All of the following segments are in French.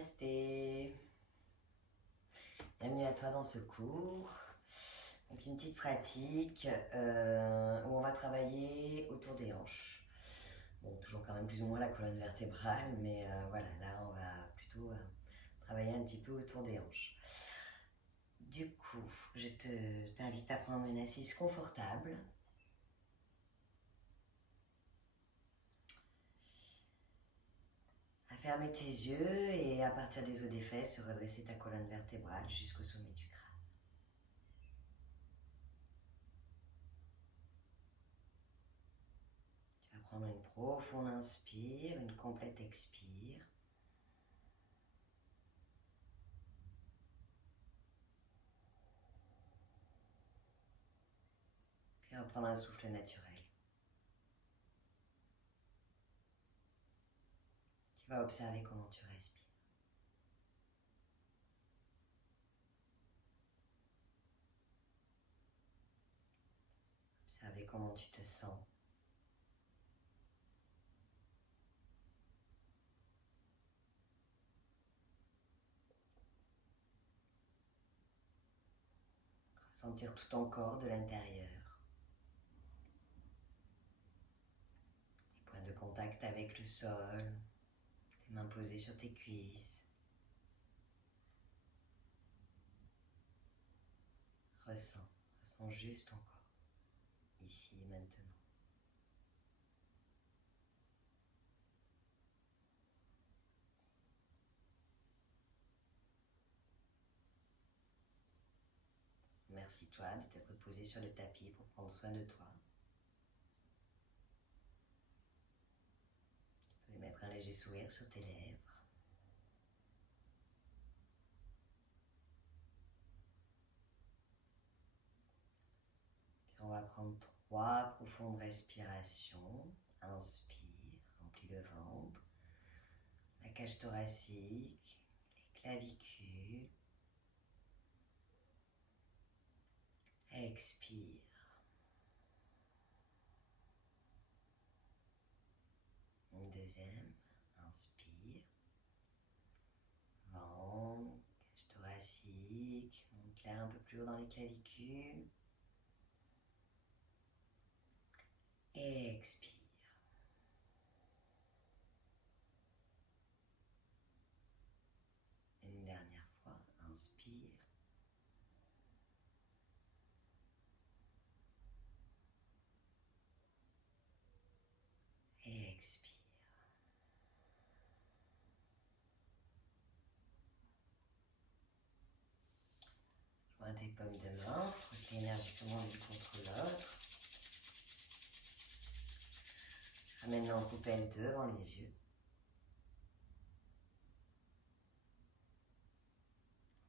Namasté. Bienvenue à toi dans ce cours. Donc une petite pratique où on va travailler autour des hanches. Bon, toujours quand même plus ou moins la colonne vertébrale, mais voilà, là on va plutôt travailler un petit peu autour des hanches. Du coup, je t'invite à prendre une assise confortable. À fermer tes yeux et à partir des os des fesses, redresser ta colonne vertébrale jusqu'au sommet du crâne. Tu vas prendre une profonde inspire, une complète expire. Puis reprendre un souffle naturel. Tu vas observer comment tu respires. Observer comment tu te sens. Ressentir tout ton corps de l'intérieur. Les points de contact avec le sol. Tes mains posées sur tes cuisses. Ressens juste ton corps, ici et maintenant. Remercie-toi de t'être posé sur le tapis pour prendre soin de toi. Tu peux mettre un léger sourire sur tes lèvres. Puis on va prendre 3 profondes respirations. Inspire, remplis le ventre, la cage thoracique, les clavicules. Expire. Une deuxième. Inspire. Ventre, cage thoracique. Monte l'air un peu plus haut dans les clavicules. Expire. Une dernière fois. Inspire. Et expire. Joins tes paumes de main, frotte énergiquement l'une contre l'autre. Ramène l'encoupelle devant les yeux.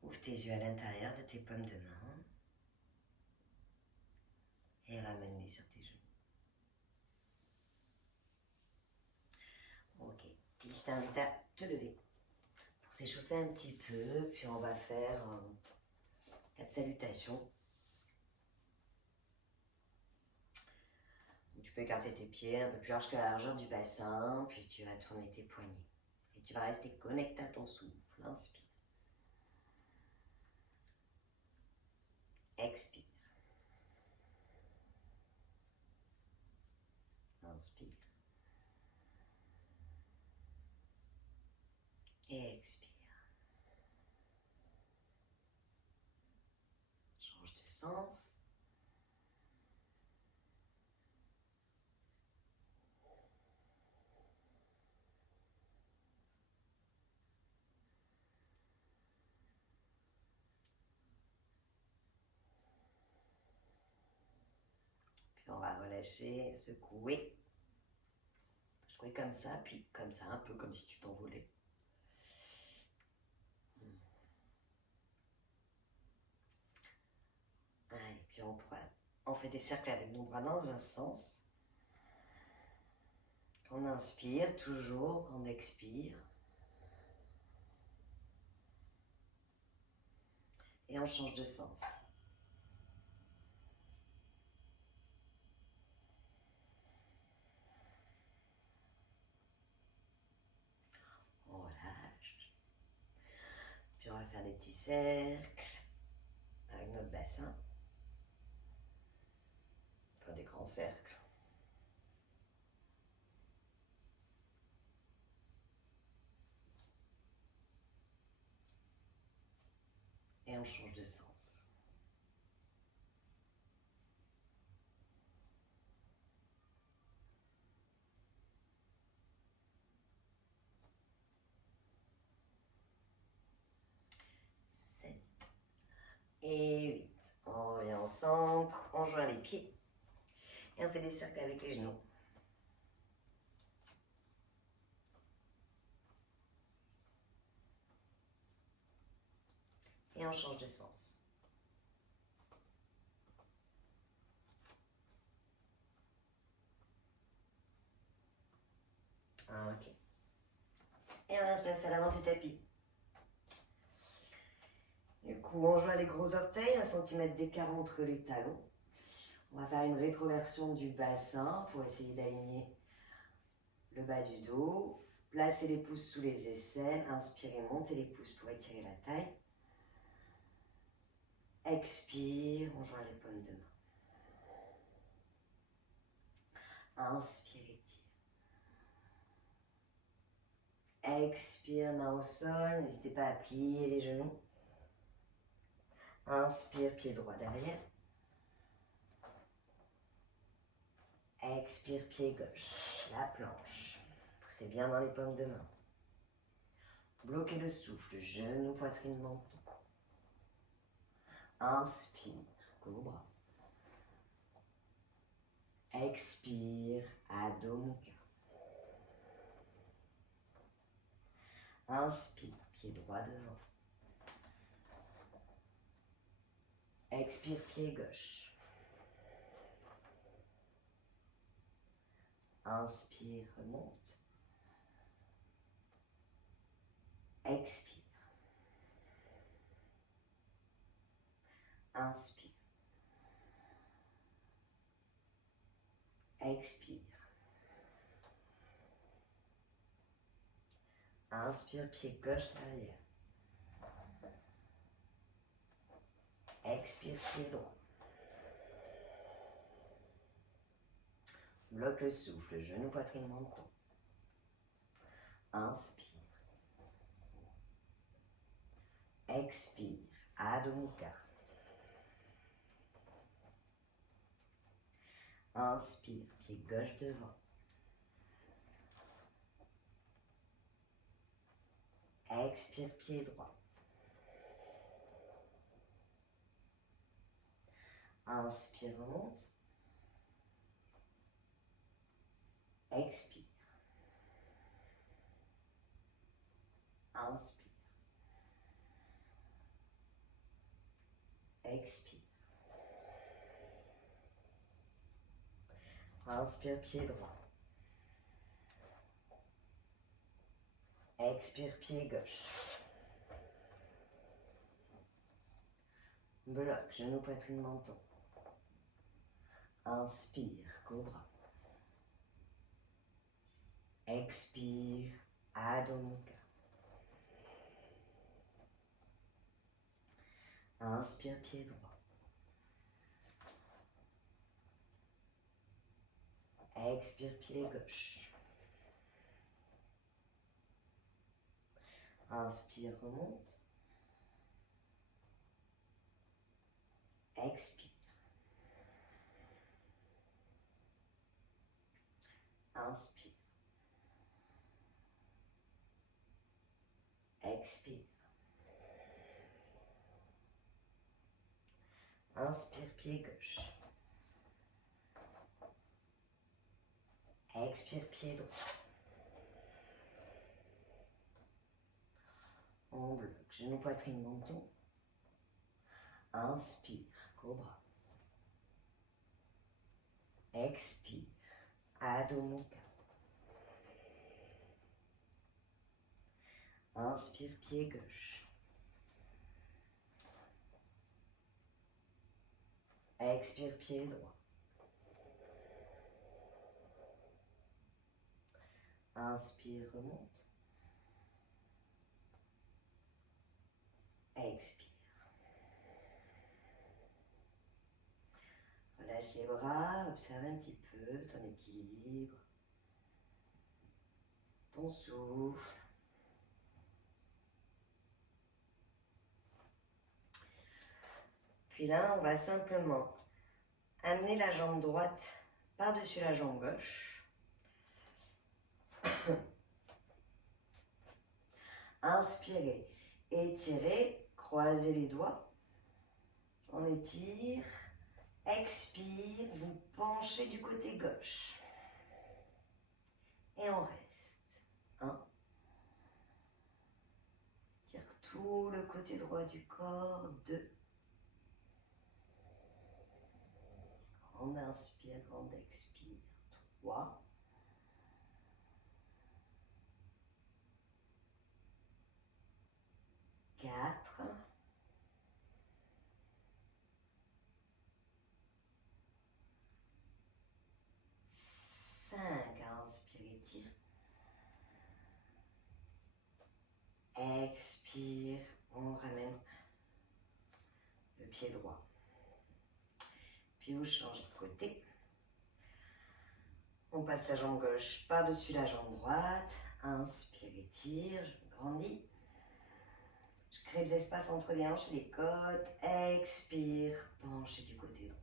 Ouvre tes yeux à l'intérieur de tes paumes de main. Et ramène-les sur tes genoux. Ok, puis je t'invite à te lever pour s'échauffer un petit peu, puis on va faire 4 salutations. Tu peux écarter tes pieds un peu plus large que la largeur du bassin, puis tu vas tourner tes poignets. Et tu vas rester connecté à ton souffle. Inspire. Expire. Inspire. Et expire. Change de sens. Puis on va relâcher, secouer. Secouer comme ça, puis comme ça, un peu comme si tu t'envolais. Allez, puis on fait des cercles avec nos bras dans un sens. On inspire toujours, on expire. Et on change de sens. On relâche. petits cercles avec notre bassin. Enfin, des grands cercles. Et on change de sens. Et 8. On revient au centre, on joint les pieds et on fait des cercles avec les genoux. Et on change de sens. Ok. Et on vient se placer à l'avant du tapis. Du coup, on joint les gros orteils, 1 cm d'écart entre les talons. On va faire une rétroversion du bassin pour essayer d'aligner le bas du dos. Placez les pouces sous les aisselles. Inspirez, montez les pouces pour étirer la taille. Expire, on joint les paumes de main. Inspire, étire. Expire, main au sol. N'hésitez pas à plier les genoux. Inspire, pied droit derrière. Expire, pied gauche, la planche. Poussez bien dans les paumes de main. Bloquez le souffle, genou, poitrine, menton. Inspire, cobra. Expire, Adho Mukha. Inspire, pied droit devant. Expire, pied gauche. Inspire, remonte. Expire. Inspire. Expire. Inspire, pied gauche derrière. Expire, pied droit. Bloque le souffle, genou, poitrine, menton. Inspire. Expire, Adho Mukha. Inspire, pied gauche devant. Expire, pied droit. Inspire, remonte. Expire. Inspire. Expire. Inspire, pied droit. Expire, pied gauche. Bloque, genou, poitrine, menton. Inspire, cobra. Expire, Adho Mukha. Inspire, pied droit. Expire, pied gauche. Inspire, remonte. Expire. Inspire. Expire. Inspire, pied gauche. Expire, pied droit. On bloque, genou, poitrine, menton. Inspire, cobra. Expire, Adho Mukha. Inspire, pied gauche. Expire, pied droit. Inspire, remonte. Expire. Relâche les bras, observe un petit peu ton équilibre, ton souffle. Puis là, on va simplement amener la jambe droite par-dessus la jambe gauche. Inspirez, étirez, croisez les doigts. On étire. Expire, vous penchez du côté gauche. Et on reste. 1. Étire tout le côté droit du corps. 2. Grande inspire, grande expire. 3. 4. 5. Inspire, étire. Expire, on ramène le pied droit. Puis vous changez de côté. On passe la jambe gauche par-dessus la jambe droite. Inspire, étire, je grandis. Je crée de l'espace entre les hanches et les côtes. Expire, penchez du côté droit.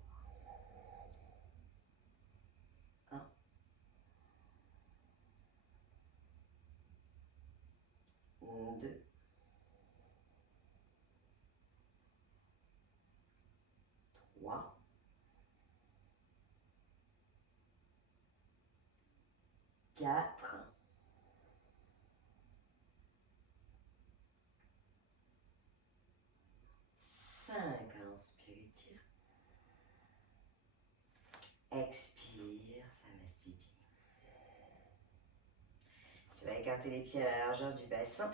1. 2. 3. 4. 5. Inspire, étire. Expire, ça m'astidie. Tu vas écarter les pieds à la largeur du bassin.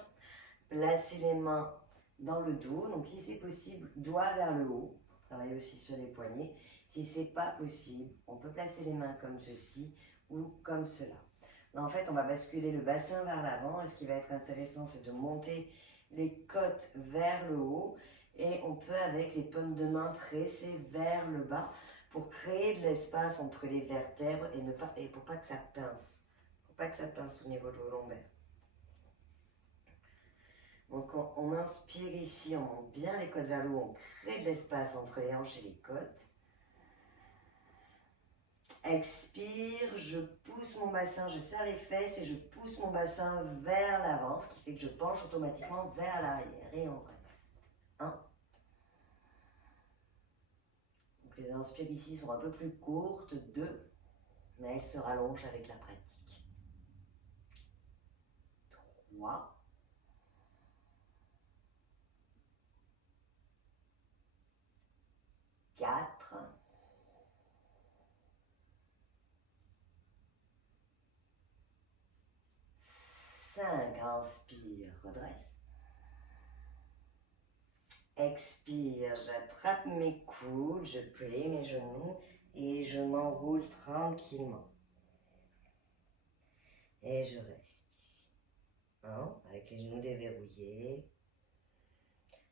Placer les mains dans le dos. Donc si c'est possible, doigts vers le haut. Travaillez aussi sur les poignets. Si c'est pas possible, on peut placer les mains comme ceci ou comme cela. Là, en fait, on va basculer le bassin vers l'avant. Et ce qui va être intéressant, c'est de monter les côtes vers le haut. Et on peut, avec les paumes de main, presser vers le bas pour créer de l'espace entre les vertèbres et pour pas que ça pince. Pour pas que ça pince au niveau de vos lombaires. Donc on inspire ici, on monte bien les côtes vers le haut, on crée de l'espace entre les hanches et les côtes. Expire, je pousse mon bassin, je serre les fesses et je pousse mon bassin vers l'avant, ce qui fait que je penche automatiquement vers l'arrière et on reste. 1. Donc les inspires ici sont un peu plus courtes, 2, mais elles se rallongent avec la pratique. 3. 4. 5. Inspire, redresse. Expire, j'attrape mes coudes, je plie mes genoux et je m'enroule tranquillement. Et je reste ici. Avec les genoux déverrouillés.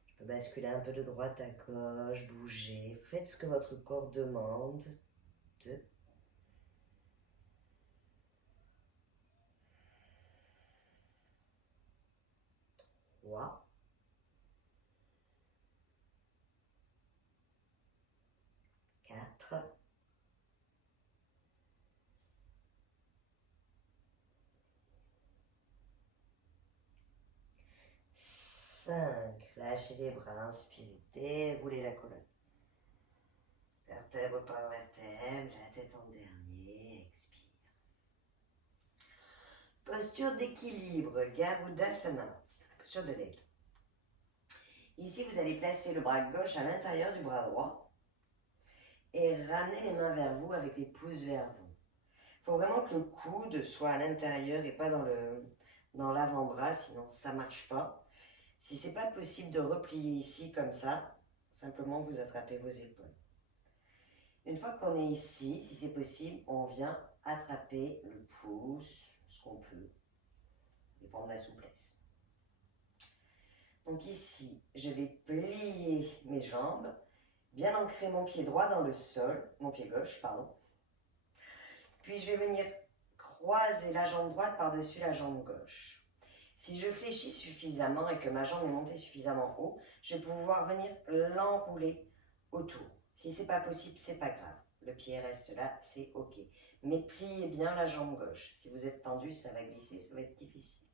Je peux basculer un peu de droite à gauche, bouger. Faites ce que votre corps demande. 2. 3. 4. 5. Lâchez les bras, inspirez, déroulez la colonne. Vertèbre par vertèbre, la tête en dernier, expire. Posture d'équilibre, Garudasana, posture de l'aigle. Ici, vous allez placer le bras gauche à l'intérieur du bras droit et ramener les mains vers vous avec les pouces vers vous. Il faut vraiment que le coude soit à l'intérieur et pas dans l'avant-bras, sinon ça ne marche pas. Si ce n'est pas possible de replier ici comme ça, simplement vous attrapez vos épaules. Une fois qu'on est ici, si c'est possible, on vient attraper le pouce, ce qu'on peut, dépend de la souplesse. Donc ici, je vais plier mes jambes, bien ancrer mon pied droit dans le sol, mon pied gauche, pardon. Puis je vais venir croiser la jambe droite par-dessus la jambe gauche. Si je fléchis suffisamment et que ma jambe est montée suffisamment haut, je vais pouvoir venir l'enrouler autour. Si ce n'est pas possible, c'est pas grave. Le pied reste là, c'est ok. Mais pliez bien la jambe gauche. Si vous êtes tendu, ça va glisser, ça va être difficile.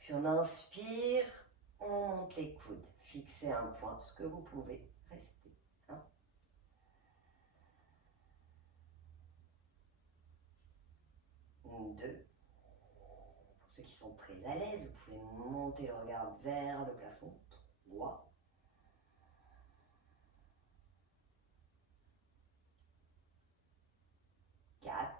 Puis on inspire, on monte les coudes. Fixez un point, ce que vous pouvez. Restez. 1. 2. Pour ceux qui sont très à l'aise, vous pouvez monter le regard vers le plafond. 3. 4.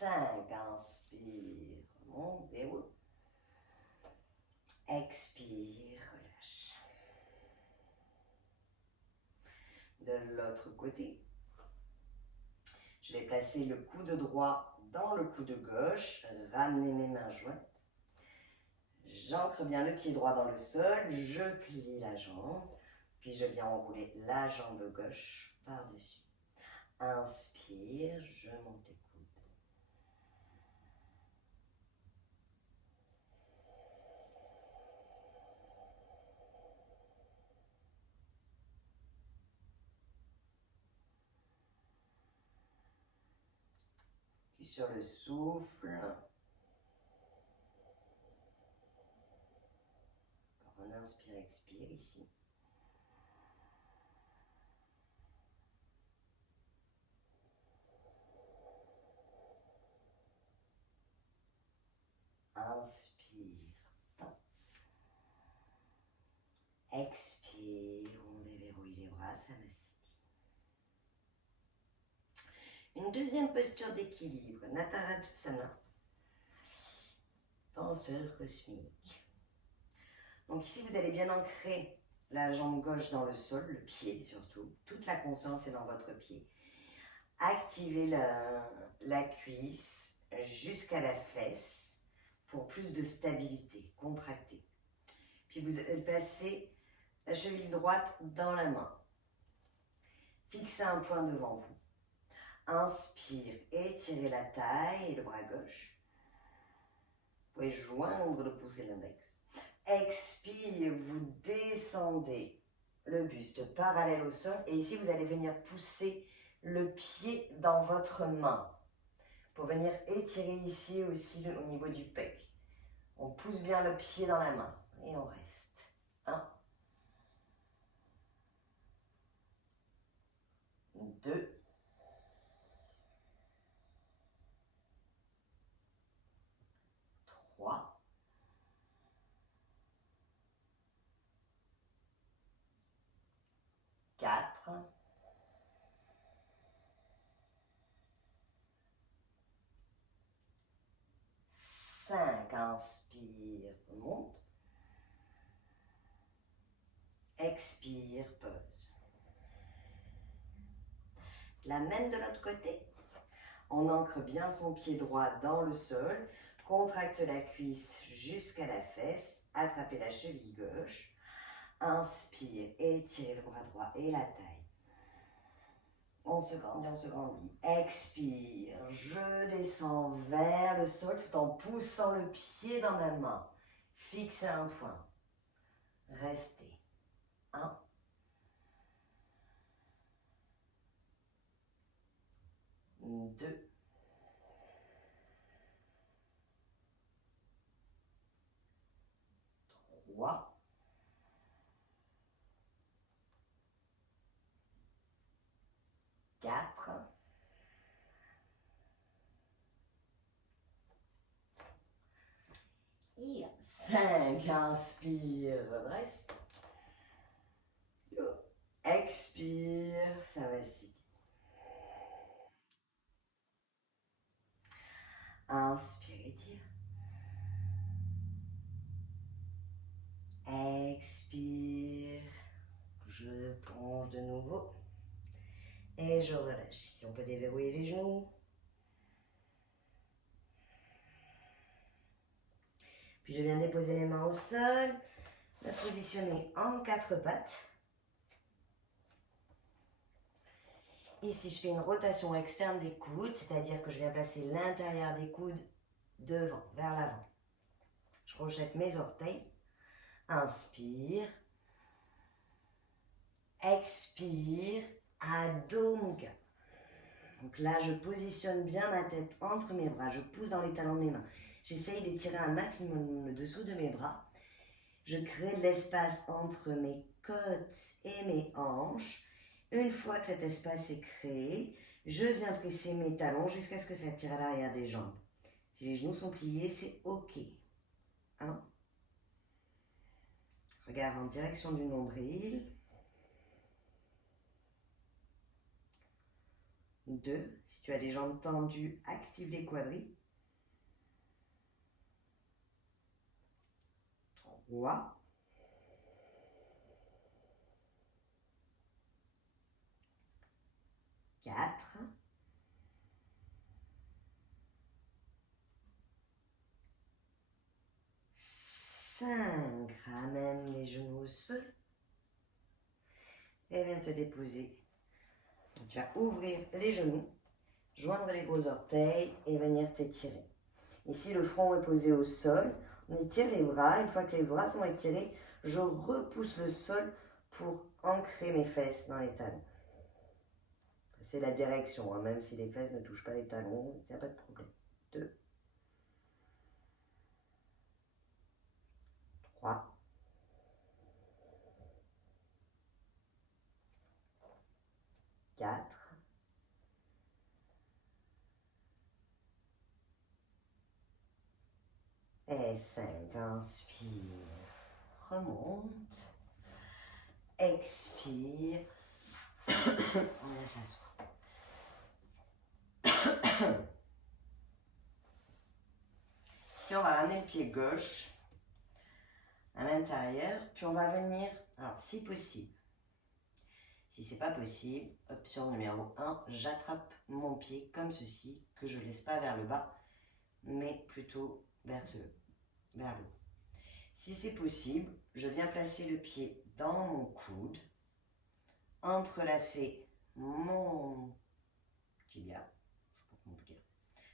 5. Inspire, monte, déroule. Expire, relâche. De l'autre côté, je vais placer le coude droit dans le coude gauche, ramener mes mains jointes. J'ancre bien le pied droit dans le sol, je plie la jambe, puis je viens enrouler la jambe gauche par-dessus. Inspire, je monte les coudes. Puis sur le souffle, on inspire, expire ici. Inspire, tend. Expire, on déverrouille les bras, Samasthiti. Une deuxième posture d'équilibre, Natarajasana, danseur cosmique. Donc ici, vous allez bien ancrer la jambe gauche dans le sol, le pied surtout. Toute la conscience est dans votre pied. Activez la cuisse jusqu'à la fesse pour plus de stabilité, contractez. Puis vous placez la cheville droite dans la main. Fixez un point devant vous. Inspire, étirez la taille et le bras gauche. Vous pouvez joindre le pouce et l'index. Expire, vous descendez le buste parallèle au sol. Et ici, vous allez venir pousser le pied dans votre main. Pour venir étirer ici aussi au niveau du pec. On pousse bien le pied dans la main. Et on reste. 1. 2. 3. 4. 5. Inspire, monte. Expire, pause. La même de l'autre côté. On ancre bien son pied droit dans le sol. Contracte la cuisse jusqu'à la fesse. Attrapez la cheville gauche. Inspire, étirez le bras droit et la taille. On se grandit, on se grandit. Expire, je descends vers le sol tout en poussant le pied dans ma main. Fixez un point. Restez. 1. 2. 3. 4. Et 5. Inspire, redresse. Expire, Samasthiti. Inspire, étire. Expire, je plonge de nouveau. Et Et je relâche. Si on peut déverrouiller les genoux. Puis je viens déposer les mains au sol, me positionner en quatre pattes. Ici, je fais une rotation externe des coudes, c'est-à-dire que je viens placer l'intérieur des coudes devant, vers l'avant. Je rejette mes orteils. Inspire. Expire. Adho Mukha. Donc là, je positionne bien ma tête entre mes bras. Je pousse dans les talons de mes mains. J'essaye d'étirer un maximum le dessous de mes bras. Je crée de l'espace entre mes côtes et mes hanches. Une fois que cet espace est créé, je viens presser mes talons jusqu'à ce que ça tire à l'arrière des jambes. Si les genoux sont pliés, c'est OK. 1. Regarde en direction du nombril. 2. Si tu as les jambes tendues, active les quadris. 3. 4. 5. Ramène les genoux au sol. Et viens te déposer. Tu vas ouvrir les genoux, joindre les gros orteils et venir t'étirer. Ici, le front est posé au sol. On étire les bras. Une fois que les bras sont étirés, je repousse le sol pour ancrer mes fesses dans les talons. C'est la direction, hein. Même si les fesses ne touchent pas les talons, il n'y a pas de problème. 2. 3. 4. Et 5. Inspire. Remonte. Expire. On laisse s'asseoir. Ici, on va ramener le pied gauche à l'intérieur, puis on va venir, alors si possible, si c'est pas possible, option numéro 1, j'attrape mon pied comme ceci, que je laisse pas vers le bas, mais plutôt vers le haut. Si c'est possible, je viens placer le pied dans mon coude, entrelacer mon tibia,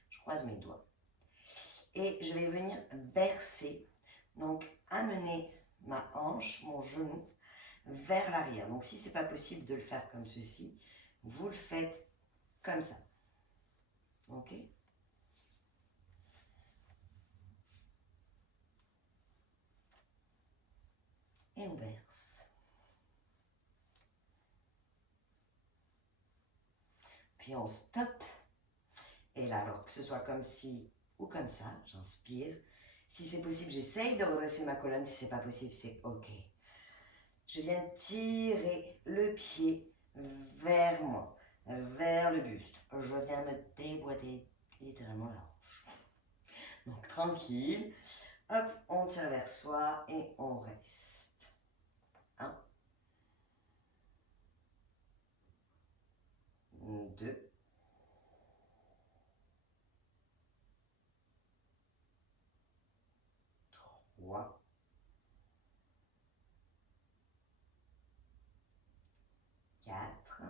je croise mes doigts, et je vais venir bercer, donc amener ma hanche, mon genou, vers l'arrière. Donc si ce n'est pas possible de le faire comme ceci, vous le faites comme ça. Ok? Et on berce. Puis on stoppe. Et là, alors que ce soit comme ci ou comme ça, j'inspire. Si c'est possible, j'essaye de redresser ma colonne. Si ce n'est pas possible, c'est OK. Je viens tirer le pied vers moi, vers le buste. Je viens me déboîter littéralement la hanche. Donc tranquille. Hop, on tire vers soi et on reste. 1. 2. 3. 4.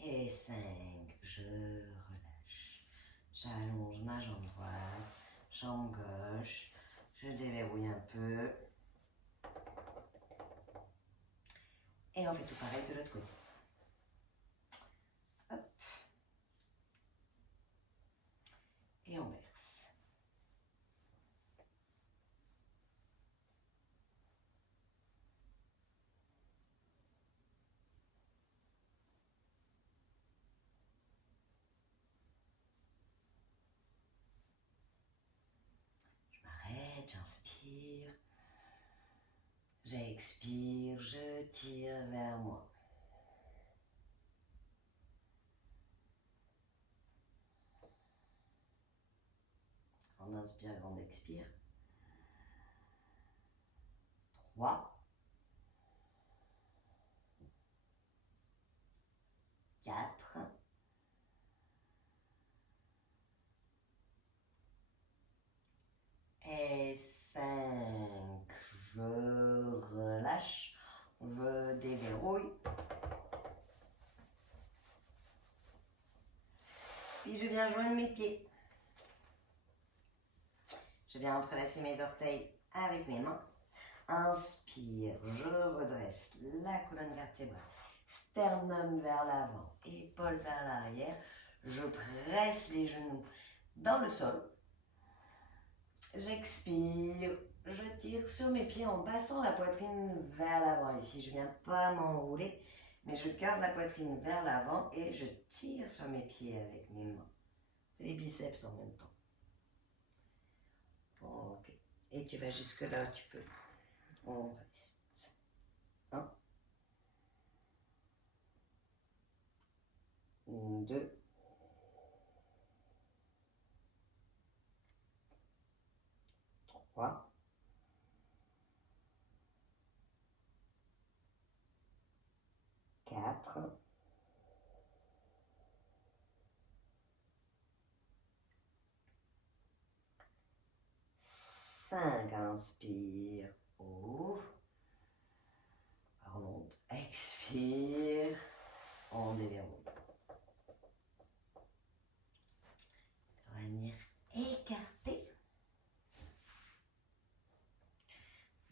Et 5. Je relâche. J'allonge ma jambe droite, jambe gauche. Je déverrouille un peu. Et on fait tout pareil de l'autre côté. Hop. Et on verse. Je m'arrête, j'inspire. J'expire, je tire vers moi. On inspire, on expire. 3, 4 et 5. Je relâche, je déverrouille. Puis je viens joindre mes pieds. Je viens entrelacer mes orteils avec mes mains. Inspire, je redresse la colonne vertébrale. Sternum vers l'avant, épaules vers l'arrière. Je presse les genoux dans le sol. J'expire, je tire sur mes pieds en passant la poitrine vers l'avant. Ici, je ne viens pas m'enrouler, mais je garde la poitrine vers l'avant et je tire sur mes pieds avec mes mains. Les biceps en même temps. Ok. Et tu vas jusque là où tu peux. On reste. 1. 2. 3. 4. 5. Inspire. Ouvre. Remonte. Expire. On déverrouille. On va venir écarter.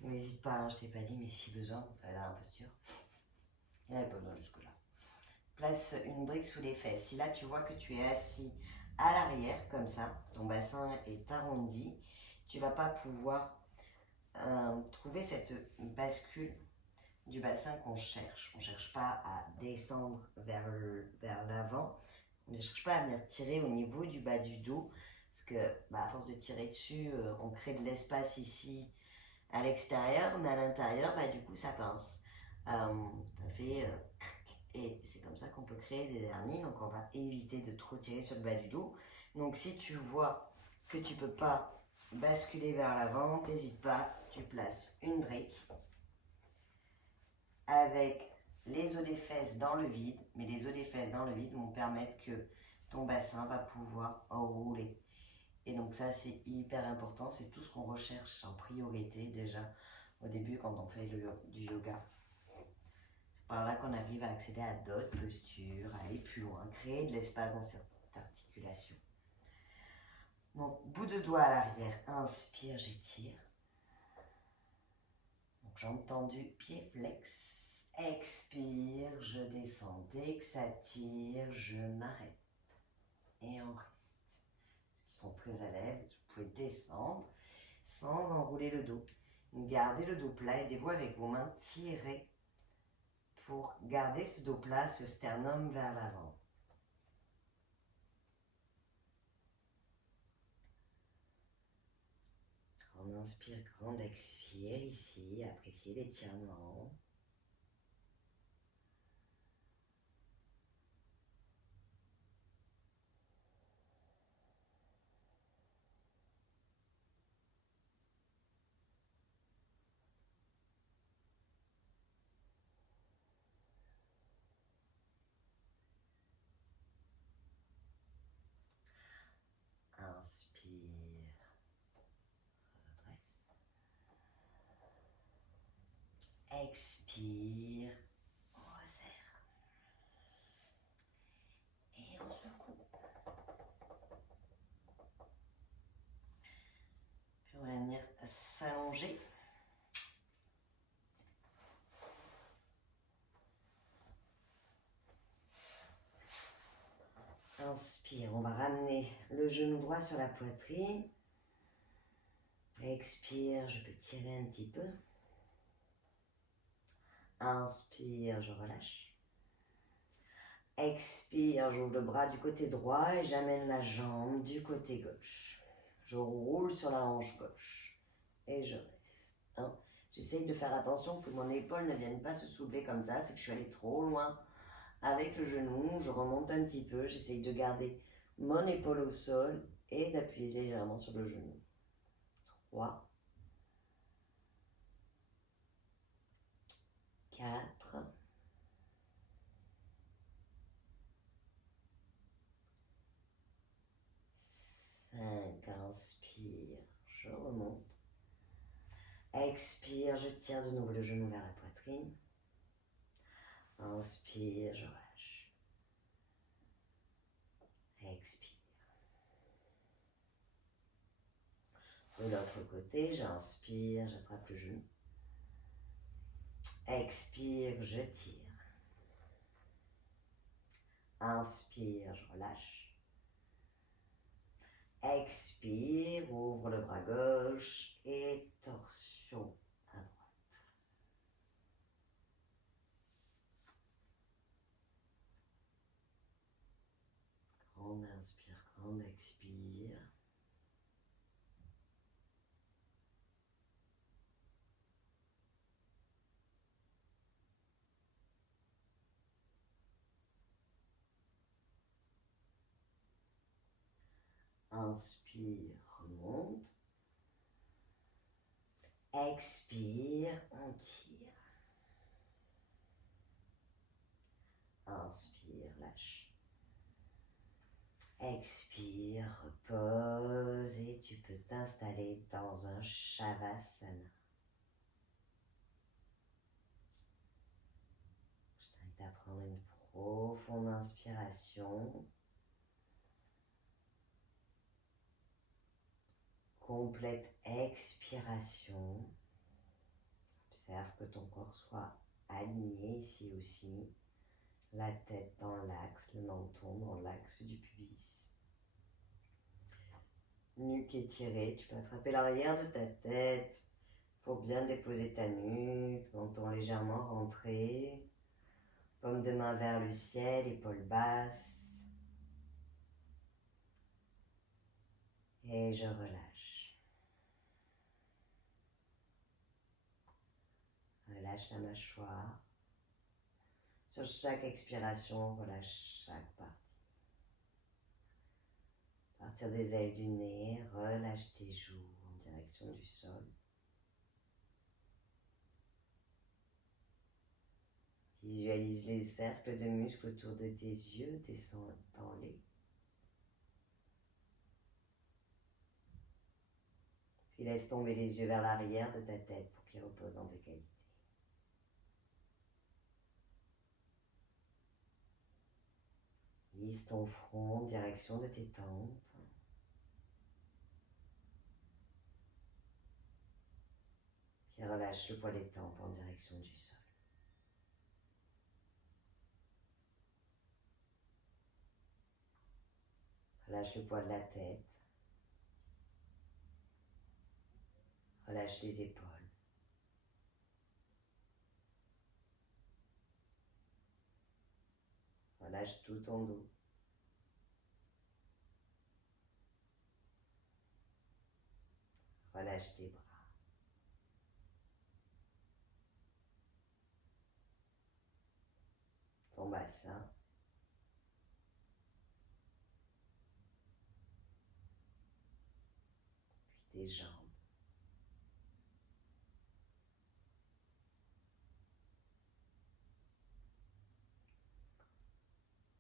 N'hésite pas, hein, je t'ai pas dit, mais si besoin, ça va dans la posture. Il n'y en a pas besoin jusque-là. Place une brique sous les fesses. Si là tu vois que tu es assis à l'arrière, comme ça, ton bassin est arrondi, tu ne vas pas pouvoir trouver cette bascule du bassin qu'on cherche. On ne cherche pas à descendre vers l'avant. On ne cherche pas à venir tirer au niveau du bas du dos. Parce que à force de tirer dessus, on crée de l'espace ici à l'extérieur, mais à l'intérieur, du coup, ça pince. Ça fait... et c'est comme ça qu'on peut créer des hernies. Donc, on va éviter de trop tirer sur le bas du dos. Donc, si tu vois que tu ne peux pas basculer vers l'avant, n'hésite pas, tu places une brique avec les os des fesses dans le vide, mais les os des fesses dans le vide vont permettre que ton bassin va pouvoir rouler. Et donc ça, c'est hyper important, c'est tout ce qu'on recherche en priorité déjà au début quand on fait du yoga. C'est par là qu'on arrive à accéder à d'autres postures, à aller plus loin, créer de l'espace dans cette articulation. Donc, bout de doigt à l'arrière, inspire, j'étire. Donc, jambes tendues, pieds flex. Expire, je descends. Dès que ça tire, je m'arrête. Et on reste. Ceux qui sont très à l'aise, vous pouvez descendre sans enrouler le dos. Gardez le dos plat, aidez-vous avec vos mains, tirez pour garder ce dos plat, ce sternum vers l'avant. Grande inspire, grande expire ici, appréciez l'étirement. Inspire, redresse. Expire, resserre. Et on secoue. Puis on va venir s'allonger. Inspire, on va ramener le genou droit sur la poitrine. Expire, je peux tirer un petit peu. Inspire, je relâche. Expire, j'ouvre le bras du côté droit et j'amène la jambe du côté gauche. Je roule sur la hanche gauche et je reste. J'essaye de faire attention que mon épaule ne vienne pas se soulever comme ça, c'est que je suis allée trop loin avec le genou. Je remonte un petit peu, j'essaye de garder mon épaule au sol et d'appuyer légèrement sur le genou. 3, 4. 5. Inspire, je remonte. Expire, je tire de nouveau le genou vers la poitrine. Inspire, je relâche. Expire. De l'autre côté, j'inspire, j'attrape le genou. Expire, je tire. Inspire, je relâche. Expire, ouvre le bras gauche et torsion à droite. Grande inspire, grande expire. Inspire, remonte. Expire, on tire. Inspire, lâche. Expire, repose et tu peux t'installer dans un Shavasana. Je t'invite à prendre une profonde inspiration. Complète expiration. Observe que ton corps soit aligné ici aussi. La tête dans l'axe, le menton dans l'axe du pubis. Nuque étirée, tu peux attraper l'arrière de ta tête pour bien déposer ta nuque, menton légèrement rentré. Paume de main vers le ciel, épaules basses. Et je relâche. Relâche la mâchoire. Sur chaque expiration, relâche chaque partie. À partir des ailes du nez, relâche tes joues en direction du sol. Visualise les cercles de muscles autour de tes yeux, descends-les. Puis laisse tomber les yeux vers l'arrière de ta tête pour qu'ils reposent dans tes cavités. Lisse ton front en direction de tes tempes. Puis relâche le poids des tempes en direction du sol. Relâche le poids de la tête. Relâche les épaules. Relâche tout ton dos. Relâche tes bras. Ton bassin. Puis tes jambes.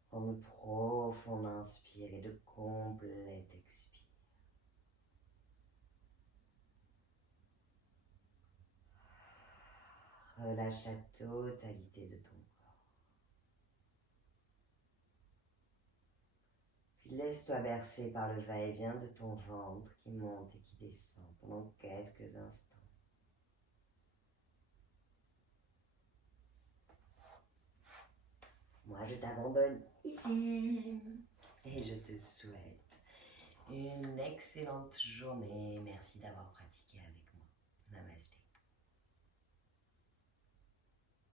Prends de profondes inspire et de complète expire. Relâche la totalité de ton corps. Puis laisse-toi bercer par le va-et-vient de ton ventre qui monte et qui descend pendant quelques instants. Moi, je t'abandonne ici et je te souhaite une excellente journée. Merci d'avoir pratiqué avec moi. Namasté.